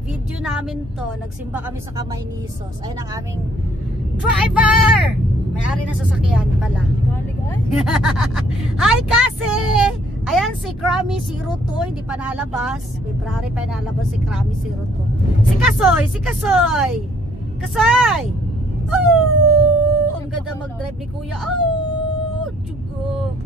video namin to. Nagsimba kami sa Kamay ni Jesus. Ayun ang aming driver! May-ari na sasakyan pala. Hi kasi! Ayan si Krami 02, hindi pa nalabas. February pa nalabas si Krami 02. Si Kasoy! Si Kasoy! Kasoy! Oh! Ang ganda mag-drive ni Kuya. Oh! Tsugo!